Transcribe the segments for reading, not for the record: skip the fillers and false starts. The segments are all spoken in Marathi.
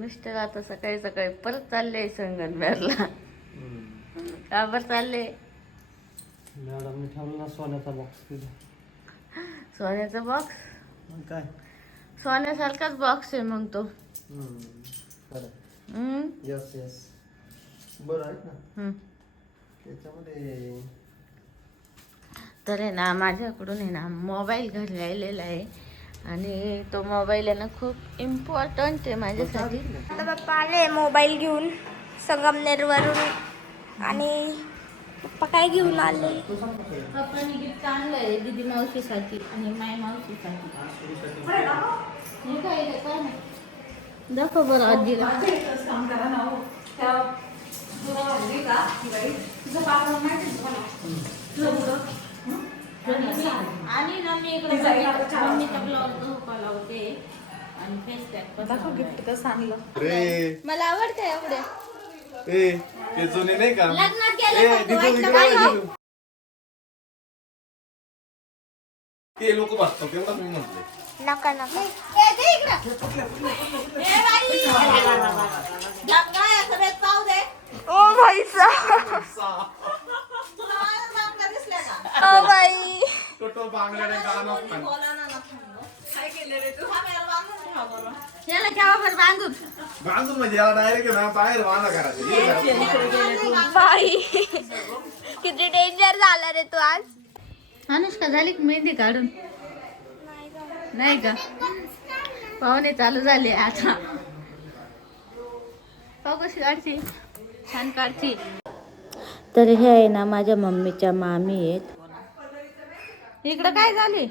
मिस्टर आता सकाळी सकाळी परत चालले संगमनेरला. का बरं चालले? मॅडमने ठेवला सोन्याचा बॉक्स तिथे. सोन्याचा बॉक्स? काय सोन्यासारखाच बॉक्स आहे मग तो. यस यस बरं आहे ना. त्याच्यामध्ये तर आहे ना माझ्याकडून आहे ना मोबाईल घरी राहिलेला आहे आणि तो मोबाईल आहे ना खूप इम्पॉर्टंट आहे माझ्यासाठी. आता पप्पा आले मोबाईल घेऊन संगमनेरवरून आणि पप्पा काय घेऊन आले? पप्पानी गिफ्ट आणलंय दीदी मावशीसाठी आणि माय मावशीसाठी. हे काय आहे? काय नाही. दाखव बरं आजीला. आणि ना मी इकडे मम्मीचा ब्लाउज धोका लावते आणि फेस पॅक दाखव. गिफ्ट कसं आणलं रे मला आवडतं एवढे. ए ते जुने नाही का लग्नात गेलं ते लोक बघतात तेवढा मी म्हटले नका नका ओ भाई ओ भाई टोटल बांगड्याने गाणं त्याला घ्यावा बरं बांधून. बांधून म्हणजे याला डायरेक्ट ना बाहेर बांधा करायचं. भाई किती डेंजर झाला रे तू आज. अनुष्का झाली की मेहंदी काढून? नाही का? पाहुणे चालू झाले आता. पाहू कशी काढची, छान काढची. तर हे आहे ना माझ्या मम्मीच्या मामी आहेत. इकडं काय झाले?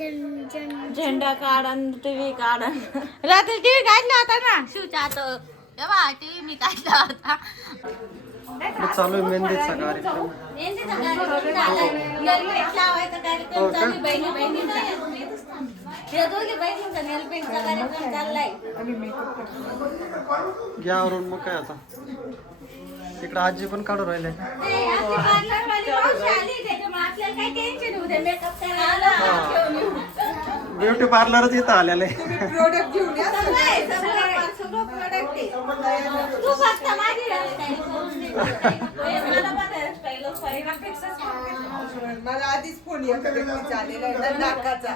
झेंडा काढून टीव्ही काढून. रात्री टीव्ही काढला होता ना शिवच्या हात. तेव्हा टीव्ही मी काढला होता. चालू आहे मेहंदीचा कार्यक्रम. यावरून मग काय आता तिकडे आजी पण काढून राहिले. ब्युटी पार्लरच इथं आलेलं आहे. मला आधीच फोन एका व्यक्तीचा आलेला आहे नाकाचा.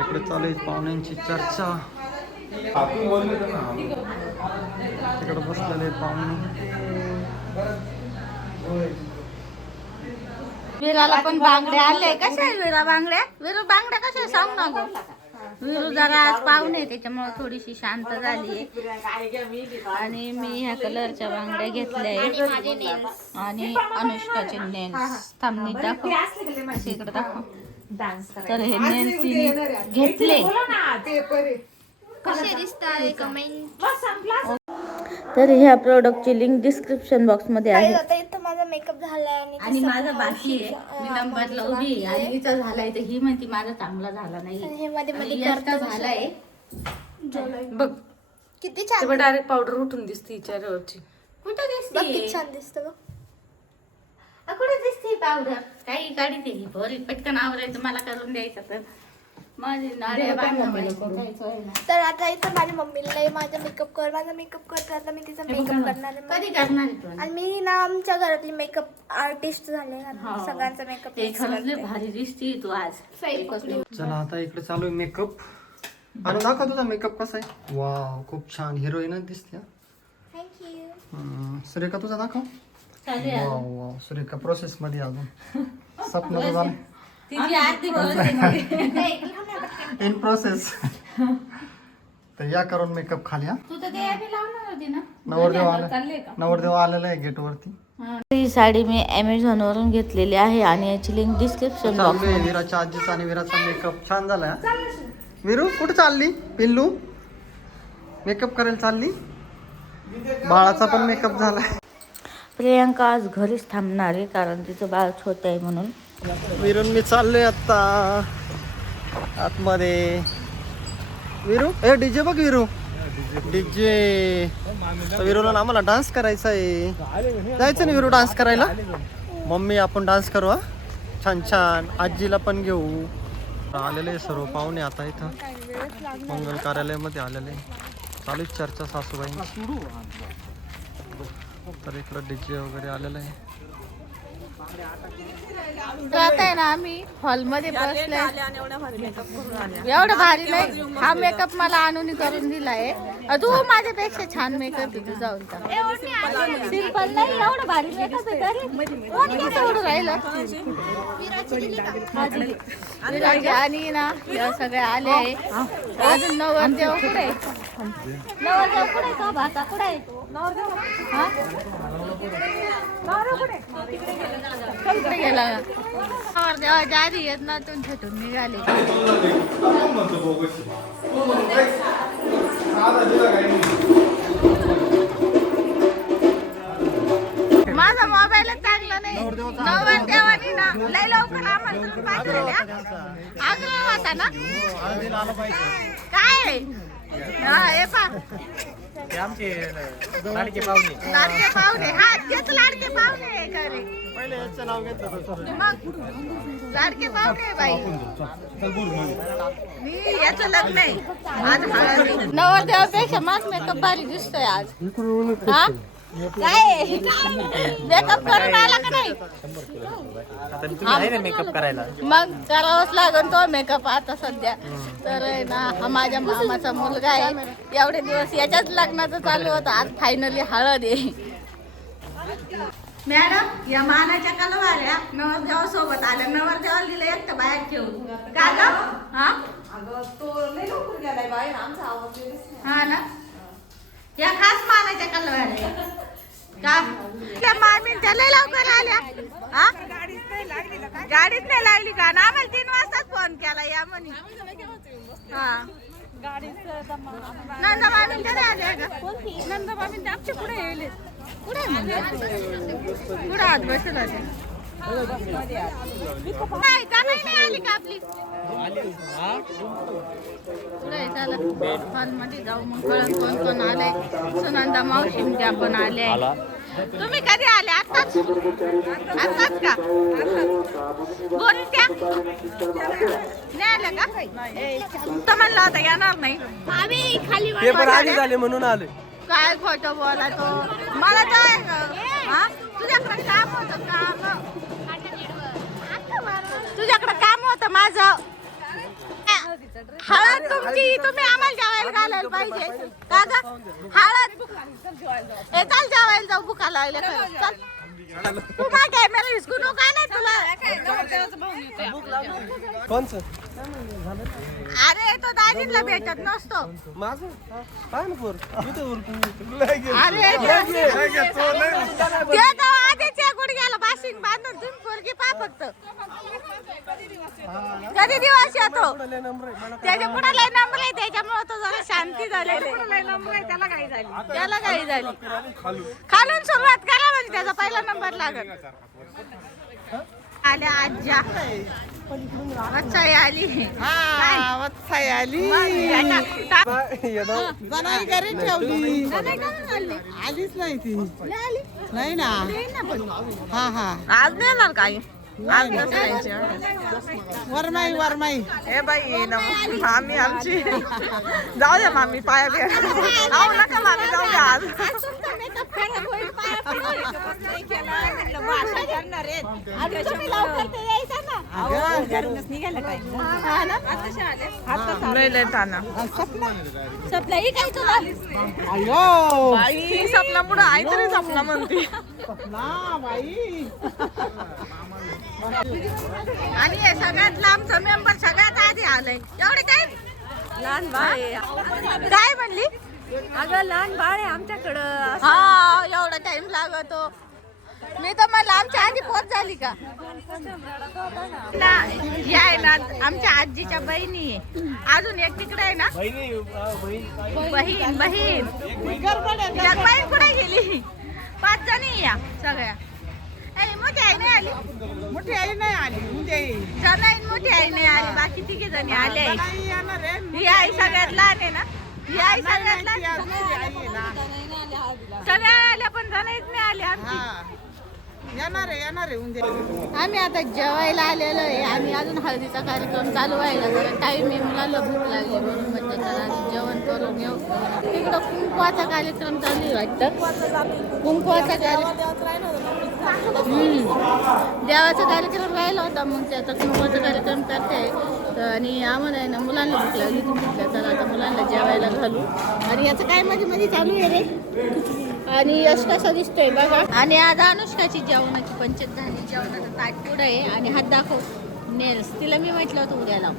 इकडे चालू आहे पाहुण्यांची चर्चा. तिकडे बसलेले पाहुणे. विराला पण बांगड्या आले. कशा आहे विरा बांगड्या? विरू बांगड्या कशा आहे सांग ना गं. विरू जरा आज पाहुणे त्याच्यामुळे थोडीशी शांत झाली आणि मी ह्या कलरच्या बांगड्या घेतल्या आणि अनुष्काचे नेल्स. थांबणी दाखव इकडे दाखव. तर हे नेल्स घेतले. कसे दिसतात कमेंट. तर ह्या प्रोडक्टची लिंक डिस्क्रिप्शन बॉक्स मध्ये आहे. आता इथं माझा मेकअप झालाय आणि माझा बाकी आहे. मी नंबरला उभी आहे आणि हिचा झालाय तर ही म्हणती माझा चांगला झाला नाही. हे मध्ये मध्ये याचा झालाय बघ किती छान. तेव्हा डायरेक्ट पावडर उठून दिसते चेहऱ्यावरची. कुठं बघ किती दिसते? छान दिसतं बघ. कुठे दिसते पावडर? काही काढी ते पोरी पटकन आवरायचं मला करून द्यायचं तर माझी नाड्या तर आता इथं माझ्या मम्मीला नाही माझा मेकअप कर माझा मेकअप कर. तर आता मी तिचा मेकअप करणार आहे. कधी करणार आहे तू? आणि मी ना आमच्या घरातली मेकअप आर्टिस्ट झाले. सगळ्यांचा मेकअप ते खरंच लय भारी दिसते तू आज. चला आता इकडे चालू आहे मेकअप. आणि दाखव तुझा मेकअप कसा आहे. वाव खूप छान हिरोईनच दिसते. थँक्यू. सुरेखा तुझा दाखव. चालू आहे. वाव वाव सुरेखा प्रोसेस मध्ये अजून स्वप्न तर झालं तिची आरती इन प्रोसेस. तर या करून मेकअप खाली. हा तू तर ते आधी लावणार होती ना. नवरदेव आलेला आहे गेट वरती. ही साडी मी अमेझॉन वरून घेतलेली आहे आणि याची लिंक डिस्क्रिप्शन बॉक्स. चालू आहे विराच्या आजीचा आणि विराचा मेकअप छान झालाय. विरू कुठे चालली? पिल्लू मेकअप करायला चालली. बाळाचा पण मेकअप झालाय. प्रियांका आज घरीच थांबणार आहे कारण तिचं बाळ छोटं आहे म्हणून. विरून मी चाललोय आता आतमध्ये. विरू ए डीजे बघ विरू डीजे. विरूला ना आम्हाला डान्स करायचा आहे. जायचं ना विरू डान्स करायला. मम्मी आपण डान्स करू. हा छान छान. आजीला पण घेऊ. आलेले आहे सर्व पाहुणे आता इथं मंगल कार्यालयामध्ये आलेले आहे. चालू आहे चर्चा सासूबाईंची. तर इकडं डीजे वगैरे आलेलं आहे. तर आता आहे ना आम्ही हॉलमध्ये बसलोय. एवढं भारी नाही. हा मेकअप मला आणून करून दिलाय. तू माझ्यापेक्षा छान मेकअप आहे तुझा होता. सिंपल नाही एवढं भारी मेकअप आहे तरी कोण कसं एवढं राहिलं. विराजी आणि ना या सगळे आले आहे. अजून नवरदेव कुठे आहे? नवरदेव कुठे का भाता कुठे आहे? हा कुठे गेला? नवरदेवाच्या आधी येत ना तून छटून निघाले. माझा मोबाईलच चांगला नाही. नवरदेवानी ना लय लवकर आम्हाला तुम्ही पाठवल्या. आग्रह होता ना काय हा हे पा आमचे लाडके पाहुणे. लाडके पाहुणे. हा तेच लाडके पाहुणे आहे का रे? पहिले याचं नाव घेतलं मग लाडके पाहुणे बाई. मी याचं लग्न आहे आज. नवरदेवापेक्षा माझ मेकअप भारी दिसतोय आज. हा काय मेकअप करून आला का नाही? मेकअप करायला मग करावंच लागेल तो मेकअप आता सध्या. तर आहे ना हा माझ्या मामाचा मुलगा आहे. एवढे दिवस याच्याच लग्नाचं चालू होतं. आज फायनली हळद आहे. मॅडम या मानाच्या कलवाऱ्या नवरदेवा सोबत आल्या. नवरदेवाला दिलं एकटं बाहेर ठेवून का ग? हा हा ना या खास मानाच्या कलवाऱ्या का त्या मामी त्याला लवकर आल्या. हा गाडीच नाही लागली का? ना आम्हाला 3 वाजताच फोन केला या म्हणे. हा नंदा मामी कधी आल्या का? नंदा मामी आमच्या पुढे येईल. पुढे पुढे हात बसेल होते. नाही का नाही आली का आपली? पुढे चला हॉलमध्ये जाऊ मग कळत कोण कोण आलंय. सुनंदा मावशी त्या पण आल्या. तुम्ही कधी आले? आताच आताच का? कोणत्या नाही आल्या का? तर म्हणलं होतं येणार नाही. आम्ही खाली पेपर आधी झाले म्हणून आले. काय खोटं बोला तो. मला तर हा तुझ्याकडे काम होतं. काम तुझ्याकडे काम होतं माझं. हळद तुमची तुम्ही आम्हाला जेवायला घालायला पाहिजे का ग? हळद हे चाल जेवायला जाऊ. भुका लागल्या खरंच. चल तू काय कॅमेरा हिसकू नको ना तुला. कोणचं? अरे तो दाजीला भेटत नसतो. माझं काय ना पोर अरे ते तो आधीच्या गुडघ्याला बाशिंग बांधून तुम्ही पोरगी पा फक्त. कधी दिवस येतो त्याच्या पुढे लय नंबर आहे. त्याच्यामुळे तो जरा शांती झालेली. त्याला काही झाली. खालून सुरुवात करा म्हणजे त्याचा पहिला नंबर लागेल. आल्या आज्या वत्साई आली. वत्साई आली. जनाई घरी ठेवली. आलीच नाही ती. नाही ना. हा हा आज नाही येणार काही. वरमाई वरमाई. ए बाई मामी आमची जाऊ द्या मामी पाया बिया जाऊ नका मामी जाऊ द्या आज सपनाही काय तुला अयो बाई सपना पुढे आई तरी सपना म्हणते बाई. आणि हे सगळ्यात लांबचं मेंबर सगळ्यात आधी आलंय. एवढे काय लहान बाळ काय म्हणली? अगं लहान बाळ आहे आमच्याकडं हा एवढा टाइम लागतो. मी तर म्हणलं आमच्या आधी पोच झाली का ना. या आहे ना आमच्या आजीच्या बहिणी आहे. अजून एक तिकडे आहे ना बहीण. बहीण कुठे गेली? 5 जणी या सगळ्या. मोठी आई नाही आली. मोठी आई नाही आली. जनाईन मोठी आई नाही आली. बाकी 3 जणी आले. ही आई सगळ्यात लहान आहे ना. ही आई सगळ्यात लहान. सगळ्या आल्या पण जनाईच नाही आली आमची. येणार आहे उद्या. आम्ही आता जेवायला आलेलो आहे आणि अजून हळदीचा कार्यक्रम चालू व्हायला जरा टाईम आहे. मुलाला भूक लागली म्हणून म्हणजे त्याला आधी जेवण करून येऊ. तिकडं कुंकवाचा कार्यक्रम चालू आहे वाटतं. कुंकवाचा देवाचा कार्यक्रम राहिला होता. मग त्याचा कुंकवाचा कार्यक्रम करते आणि आम्हाला आहे ना मुलांना भूक लागली ती म्हटलं चला आता मुलांना जेवायला घालू. आणि याचं काय मध्ये मध्ये चालू आहे रे. आणि यश कसा दिसतोय बघा. आणि आज अनुष्काची जेवणाची पंचायत झाली. जेवणाचं ताट पुढं आहे आणि हात दाखव नेल्स. तिला मी म्हटलं होतं उद्या लाव.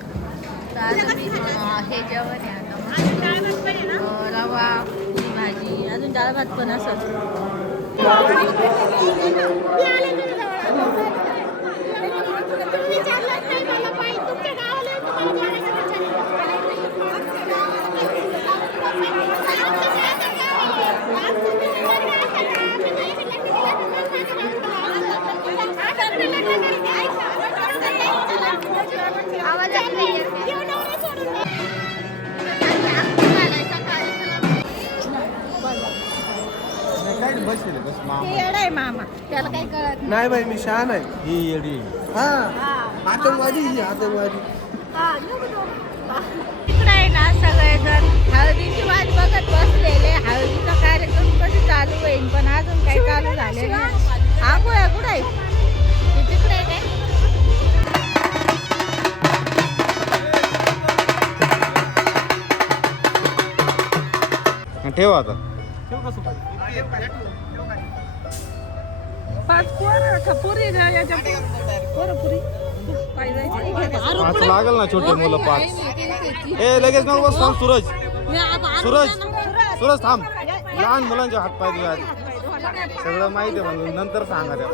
तर आता मी हे जेवण आहे आता रवा भाजी अजून डाळ भात पण असत. मामा त्याला काही कळत नाही बाई मी शहाण आहे. ही येडी हा आतंकवादी ही आतंकवादी. तिकडे आहे ना सगळेजण हळदीची वाट बघत बसलेले. हळदीचा कार्यक्रम कधी चालू होईल पण अजून काही चालू झाले नाही. आंघोळ्या कुठे आहे तिकडे आहे काय. ठेव आता. पाच लागल ना छोटे मुलं 5. ए लगेच नको बस थांब सूरज. सूरज थांब. लहान मुलांचे हात पाय धुया. सगळं माहिती आहे म्हणून नंतर सांगा त्या.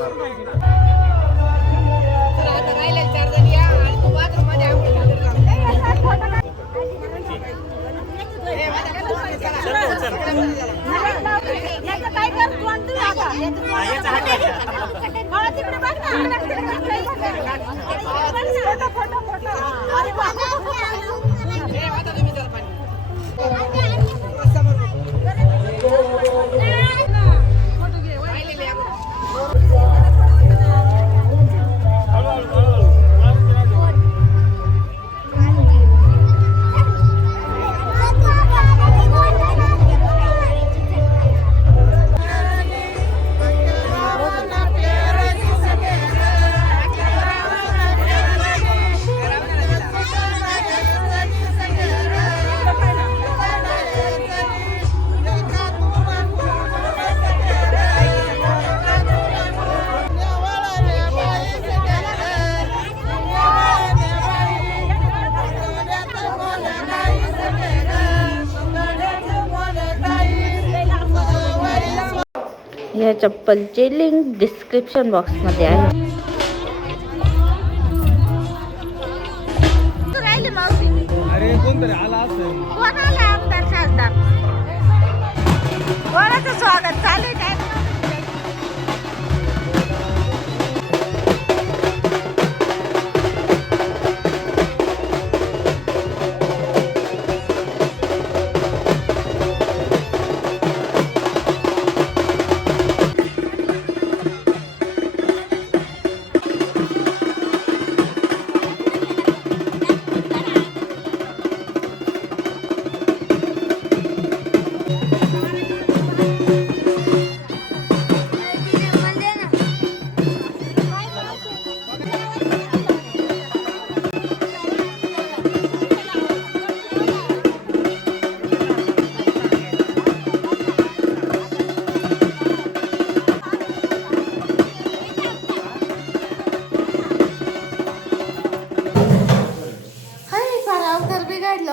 या चप्पलची लिंक डिस्क्रिप्शन बॉक्समध्ये आहे. अरे कोणतरी आला असेल. कोण आला आमदार खासदार. कोणाचं स्वागत चालू आहे.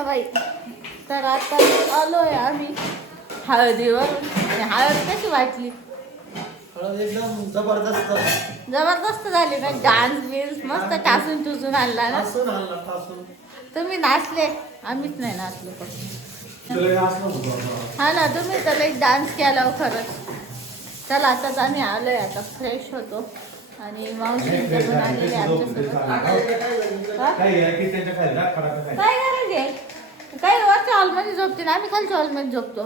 बाई. तर आता आलोय आम्ही हळदीवर. हळद कशी वाटली. एकदम जबरदस्त जबरदस्त झाली ना. डान्स बिन्स मस्त टासून टुसून आणला ना. तुम्ही नाचले आम्हीच नाही नाचलो पण. हा ना तुम्ही तर एक डान्स केला खरंच. चला आताच आम्ही आलोय. आता फ्रेश होतो आणि मावशींचं पण आलेले आमच्यासोबत. काय गरज आहे. काही वरच्या हॉलमध्ये झोपते ना. आम्ही खालच्या हॉलमध्ये झोपतो.